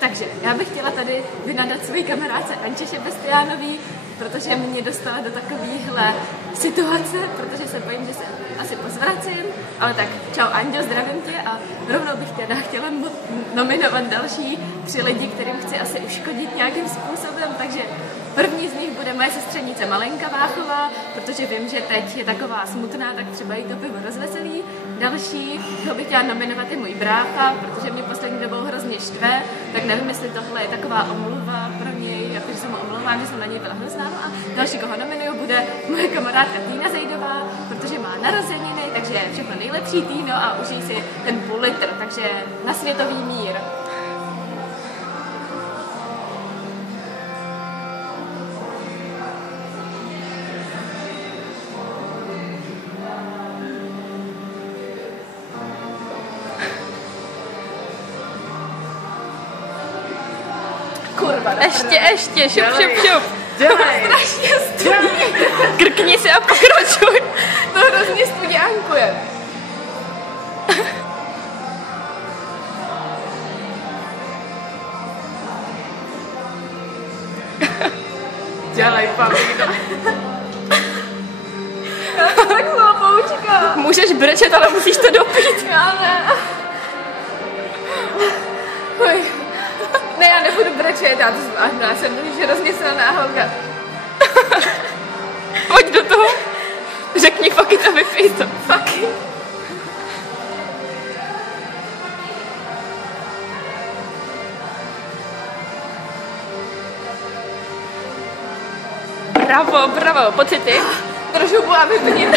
Takže já bych chtěla tady vynadat svojí kamarádce Anče Šebestiánový, protože mě dostala do takovéhle situace, protože se bojím, že se asi pozvracím. Ale tak, čau Anďo, zdravím tě a rovnou bych teda chtěla nominovat další 3 lidi, kterým chci asi uškodit nějakým způsobem, takže první z nich bude moje sestřenice Malenka Váchová, protože vím, že teď je taková smutná, tak třeba jí to pivo rozveselí. Další, koho bych chtěla nominovat, je můj brácha, protože mě poslední dobou hrozně štve, tak nevím, jestli tohle je taková omluva pro něj, jakože jsem mu omlouvám, že jsem na něj byla hrozná. No a další, koho nominuju, bude moje kamarádka Týna Zejdová, protože má narozeniny, takže všechno nejlepší, Týno, a užij si ten půl litr, takže na světový mír. Kurva, ještě, šup. Dělej. Strašně studí. Krkni si a pokračuj. To hrozně studiánkuje. Dělej, Pavlíno. Já jsem tak zloboučka. Můžeš brečet, ale musíš to dopít. Já ne. Ne, já nebudu brečet, já to zvládnu, já jsem už hrozně silná holka. Pojď do toho. Řekni, fuck it a vypij to. Fuck it. Bravo, pocity. Držu, a vypni.